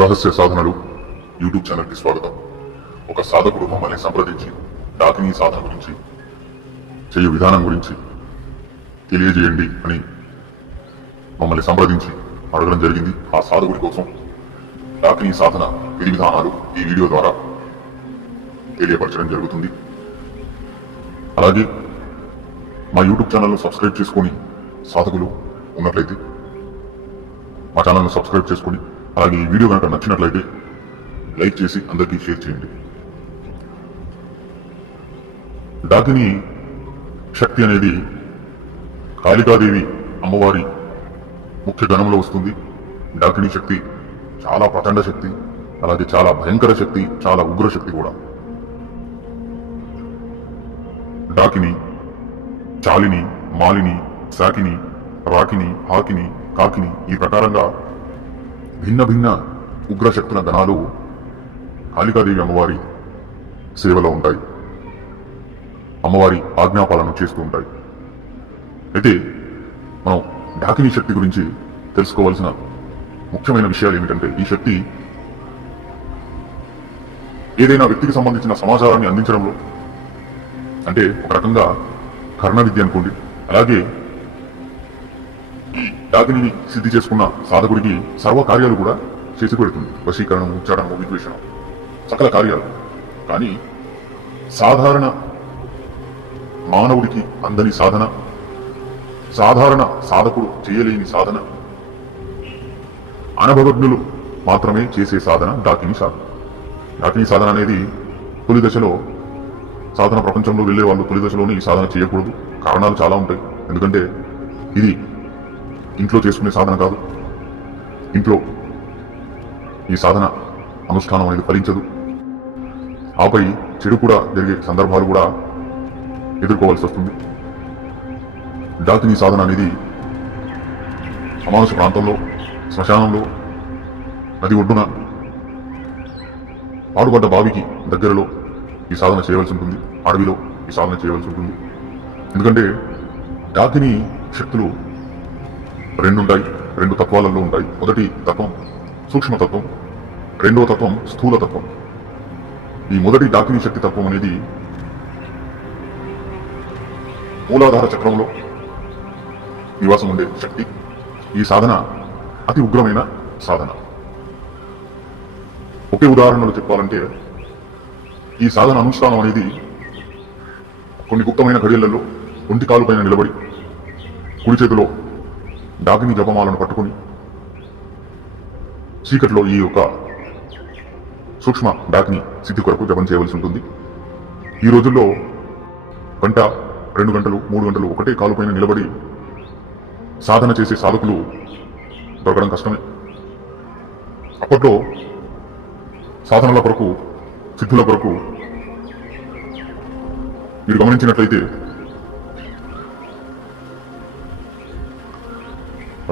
రహస్య సాధనలు యూట్యూబ్ ఛానల్కి స్వాగతం. ఒక సాధకుడు మమ్మల్ని సంప్రదించి డాకినీ సాధన గురించి, చేయు విధానం గురించి తెలియజేయండి అని మమ్మల్ని సంప్రదించి అడగడం జరిగింది. ఆ సాధకుడి కోసం డాకినీ సాధన విధి విధానాలు ఈ వీడియో ద్వారా తెలియపరచడం జరుగుతుంది. అలాగే మా యూట్యూబ్ ఛానల్ను సబ్స్క్రైబ్ చేసుకొని సాధకులు ఉన్నట్లయితే మా ఛానల్ను సబ్స్క్రైబ్ చేసుకొని, అలాగే ఈ వీడియో కనుక నచ్చినట్లయితే లైక్ చేసి అందరికీ షేర్ చేయండి. డాకినీ శక్తి అనేది కాళికాదేవి అమ్మవారి ముఖ్య గణంలో వస్తుంది. డాకినీ శక్తి చాలా ప్రచండ శక్తి, అలాగే చాలా భయంకర శక్తి, చాలా ఉగ్ర శక్తి కూడా. డాకిని, చాలిని, మాలిని, శాకిని, రాకిని, హాకిని, కాకిని ఈ ప్రకారంగా భిన్న భిన్న ఉగ్రశక్తుల గణాలు కాళికాదేవి అమ్మవారి సేవలో ఉంటాయి, అమ్మవారి ఆజ్ఞాపాలన చేస్తూ ఉంటాయి. అయితే మనం డాకినీ శక్తి గురించి తెలుసుకోవాల్సిన ముఖ్యమైన విషయాలు ఏమిటంటే, ఈ శక్తి ఏదైనా వ్యక్తికి సంబంధించిన సమాచారాన్ని అందించడంలో, అంటే ఒక రకంగా కర్ణ విద్య అనుకోండి. అలాగే ఈ డాకిని సిద్ధి చేసుకున్న సాధకుడికి సర్వ కార్యాలు కూడా చేసి పెడుతుంది. వశీకరణం, ఉచ్చారణం, విద్వేషణం, సకల కార్యాలు. కానీ సాధారణ మానవుడికి అందని సాధన, సాధారణ సాధకుడు చేయలేని సాధన, అనుభవజ్ఞులు మాత్రమే చేసే సాధన డాకినీ సాధన. డాకినీ సాధన అనేది తొలి దశలో, సాధన ప్రపంచంలో వెళ్లే వాళ్ళు తొలి దశలోనే ఈ సాధన చేయకూడదు. కారణాలు చాలా ఉంటాయి. ఎందుకంటే ఇది ఇంట్లో చేసుకునే సాధన కాదు. ఇంట్లో ఈ సాధన అనుష్ఠానం అనేది ఫలించదు. ఆపై చెడు కూడా జరిగే సందర్భాలు కూడా ఎదుర్కోవాల్సి వస్తుంది. డాకినీ సాధన అనేది అమానుష ప్రాంతంలో, శ్మశానంలో, నది ఒడ్డున, పాడుబడ్డ బావికి దగ్గరలో ఈ సాధన చేయవలసి ఉంటుంది. అడవిలో ఈ సాధన చేయవలసి ఉంటుంది. ఎందుకంటే డాకినీ శక్తులు రెండుంటాయి, రెండు తత్వాలలో ఉంటాయి. మొదటి తత్వం సూక్ష్మతత్వం, రెండవ తత్వం స్థూల తత్వం. ఈ మొదటి డాకినీ శక్తి తత్వం అనేది మూలాధార చక్రంలో నివాసం ఉండే శక్తి. ఈ సాధన అతి ఉగ్రమైన సాధన. ఒకే ఉదాహరణలో చెప్పాలంటే, ఈ సాధన అనుష్ఠానం అనేది కొన్ని గుప్తమైన ఘడియలలో ఒంటి కాలు పైన నిలబడి కుడి చేతిలో డాకినీ జపమాలను పట్టుకుని చీకట్లో ఈ యొక్క సూక్ష్మ డాకినీ సిద్ధి కొరకు జపం చేయవలసి ఉంటుంది. ఈ రోజుల్లో గంట, 2 గంటలు, 3 గంటలు ఒకటే కాలు పైన నిలబడి సాధన చేసే సాధకులు దొరకడం కష్టమే. అప్పట్లో సాధనల కొరకు, సిద్ధుల కొరకు మీరు గమనించినట్లయితే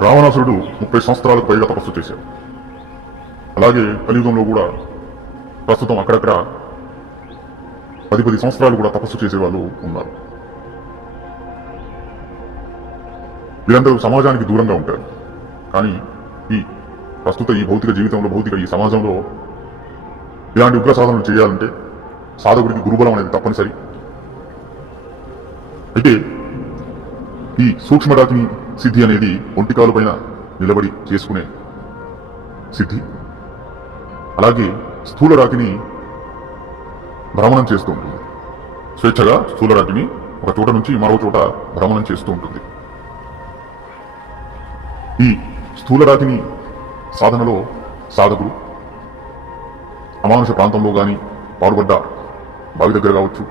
రావణాసురుడు 30 సంవత్సరాలకు పైగా తపస్సు చేశాడు. అలాగే కలియుగంలో కూడా ప్రస్తుతం అక్కడక్కడ 10 సంవత్సరాలు కూడా తపస్సు చేసేవాళ్ళు ఉన్నారు. వీరందరూ సమాజానికి దూరంగా ఉంటారు. కానీ ఈ ప్రస్తుత ఈ భౌతిక జీవితంలో, ఈ సమాజంలో ఇలాంటి ఉగ్ర సాధనలు చేయాలంటే సాధకుడికి గురుబలం అనేది తప్పనిసరి. అయితే ఈ సూక్ష్మ డాకినీ సిద్ధి అనేది ఒంటికాలు పైన నిలబడి చేసుకునే సిద్ధి. అలాగే స్థూల డాకిని భ్రమణం చేస్తూ ఉంటుంది. స్వేచ్ఛగా స్థూల డాకిని ఒక చోట నుంచి మరో చోట భ్రమణం చేస్తూ ఉంటుంది. ఈ స్థూల డాకిని సాధనలో సాధకుడు అమానుష ప్రాంతంలో గాని, పాడుబడ్డ బావి దగ్గర కావచ్చు,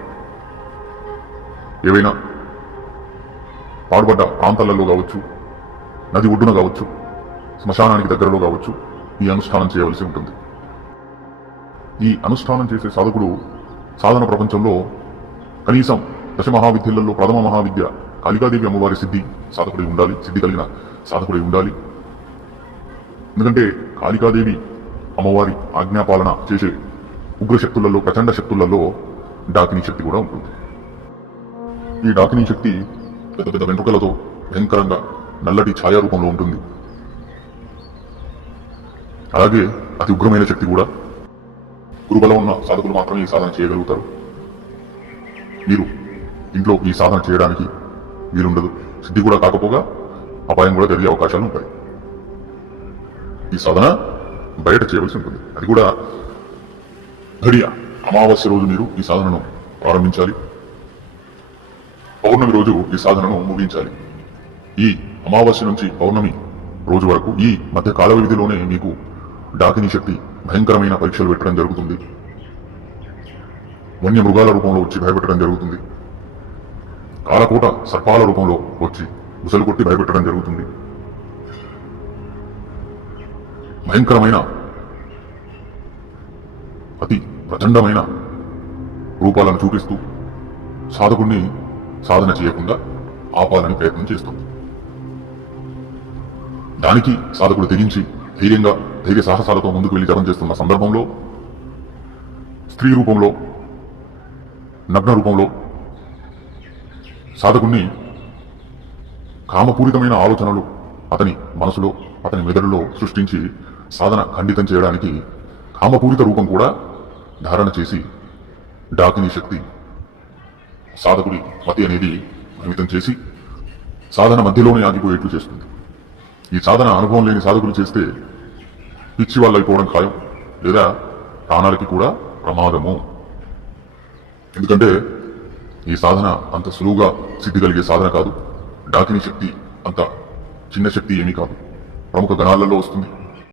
ఏవైనా పాడుబడ్డ ప్రాంతాలలో కావచ్చు, నది ఒడ్డున కావచ్చు, శ్మశానానికి దగ్గరలో కావచ్చు, ఈ అనుష్ఠానం చేయవలసి ఉంటుంది. ఈ అనుష్ఠానం చేసే సాధకుడు సాధన ప్రపంచంలో కనీసం దశమహావిద్యలలో ప్రథమ మహావిద్య కాళికాదేవి అమ్మవారి సిద్ధి సాధకుడై ఉండాలి, సిద్ధి కలిగిన సాధకుడై ఉండాలి. ఎందుకంటే కాళికాదేవి అమ్మవారి ఆజ్ఞాపాలన చేసే ఉగ్రశక్తులలో, ప్రచండ శక్తులలో డాకినీ శక్తి కూడా ఉంటుంది. ఈ డాకినీ శక్తి పెద్ద పెద్ద వెంట్రుకలతో భయంకరంగా నల్లటి ఛాయారూపంలో ఉంటుంది. అలాగే అతి ఉగ్రమైన శక్తి కూడా. గురుబలం ఉన్న సాధకులు మాత్రమే ఈ సాధన చేయగలుగుతారు. మీరు ఇంట్లో ఈ సాధన చేయడానికి వీలుండదు. సిద్ధి కూడా కాకపోగా అపాయం కూడా జరిగే అవకాశాలు ఉంటాయి. ఈ సాధన బయట చేయవలసి ఉంటుంది. అది కూడా ఘడియ అమావాస్య రోజు మీరు ఈ సాధనను ప్రారంభించాలి. పౌర్ణమి రోజు ఈ సాధనను ముగించాలి. ఈ అమావాస్య నుంచి పౌర్ణమి రోజు వరకు ఈ మధ్య కాల వ్యవధిలోనే మీకు డాకిని శక్తి భయంకరమైన పరీక్షలు పెట్టడం జరుగుతుంది. వన్య మృగాల రూపంలో వచ్చి భయపెట్టడం జరుగుతుంది. కాలకోట సర్పాల రూపంలో వచ్చి ముసలు కొట్టి భయపెట్టడం జరుగుతుంది. భయంకరమైన అతి ప్రచండమైన రూపాలను చూపిస్తూ సాధకుణ్ణి సాధన చేయకుండా ఆపాలని ప్రయత్నం చేస్తుంది. దానికి సాధకుడు తెగించి ధైర్య సాహసాలతో ముందుకు వెళ్లి జపం చేస్తున్న సందర్భంలో స్త్రీ రూపంలో, నగ్న రూపంలో సాధకుణ్ణి కామపూరితమైన ఆలోచనలు అతని మనసులో, అతని మెదడులో సృష్టించి సాధన ఖండితం చేయడానికి కామపూరిత రూపం కూడా ధారణ చేసి డాకిని శక్తి సాధకుడి మతి అనేది పరిమితం చేసి సాధన మధ్యలోనే ఆగిపోయేట్లు చేస్తుంది. ఈ సాధన అనుభవం లేని సాధకులు చేస్తే పిచ్చి వాళ్ళు అయిపోవడం ఖాయం, లేదా ప్రాణాలకి కూడా ప్రమాదము. ఎందుకంటే ఈ సాధన అంత సులువుగా సిద్ధి కలిగే సాధన కాదు. డాకిని శక్తి అంత చిన్న శక్తి ఏమీ కాదు. ప్రముఖ గణాలలో వస్తుంది.